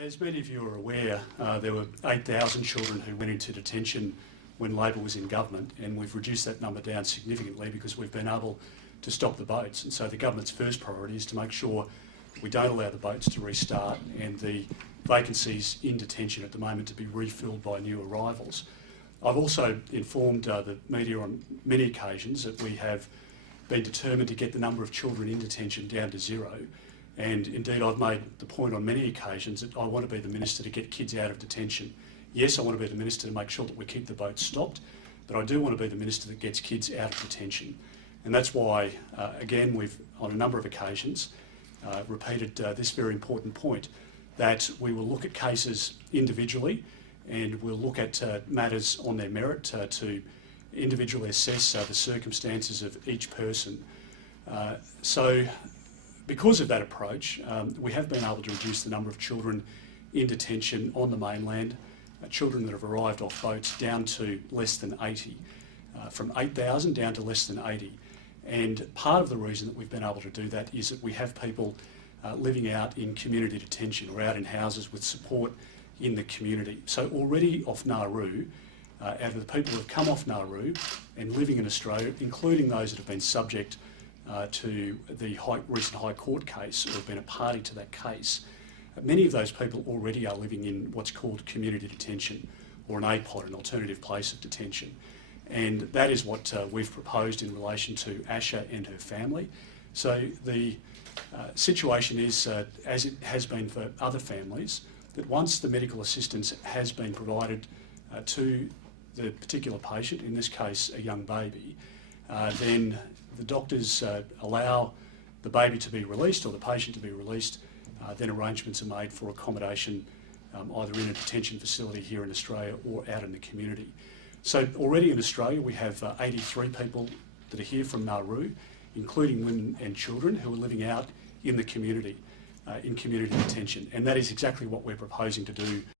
As many of you are aware, there were 8,000 children who went into detention when Labor was in government, and we've reduced that number down significantly because we've been able to stop the boats. And so the government's first priority is to make sure we don't allow the boats to restart and the vacancies in detention at the moment to be refilled by new arrivals. I've also informed the media on many occasions that we have been determined to get the number of children in detention down to zero. And indeed, I've made the point on many occasions that I want to be the minister to get kids out of detention. Yes, I want to be the minister to make sure that we keep the boats stopped, but I do want to be the minister that gets kids out of detention. And that's why, again, we've, on a number of occasions, repeated this very important point, that we will look at cases individually and we'll look at matters on their merit to individually assess the circumstances of each person. Because of that approach, we have been able to reduce the number of children in detention on the mainland, children that have arrived off boats, down to less than 80, from 8,000 down to less than 80. And part of the reason that we've been able to do that is that we have people living out in community detention or out in houses with support in the community. So already off Nauru, out of the people who have come off Nauru and living in Australia, including those that have been subject to the recent High Court case or have been a party to that case, many of those people already are living in what's called community detention, or an APOD, an alternative place of detention. And that is what we've proposed in relation to Asha and her family. So the situation is, as it has been for other families, that once the medical assistance has been provided to the particular patient, in this case a young baby, then the doctors allow the baby to be released or the patient to be released, then arrangements are made for accommodation either in a detention facility here in Australia or out in the community. So already in Australia we have 83 people that are here from Nauru, including women and children who are living out in the community, in community detention. And that is exactly what we're proposing to do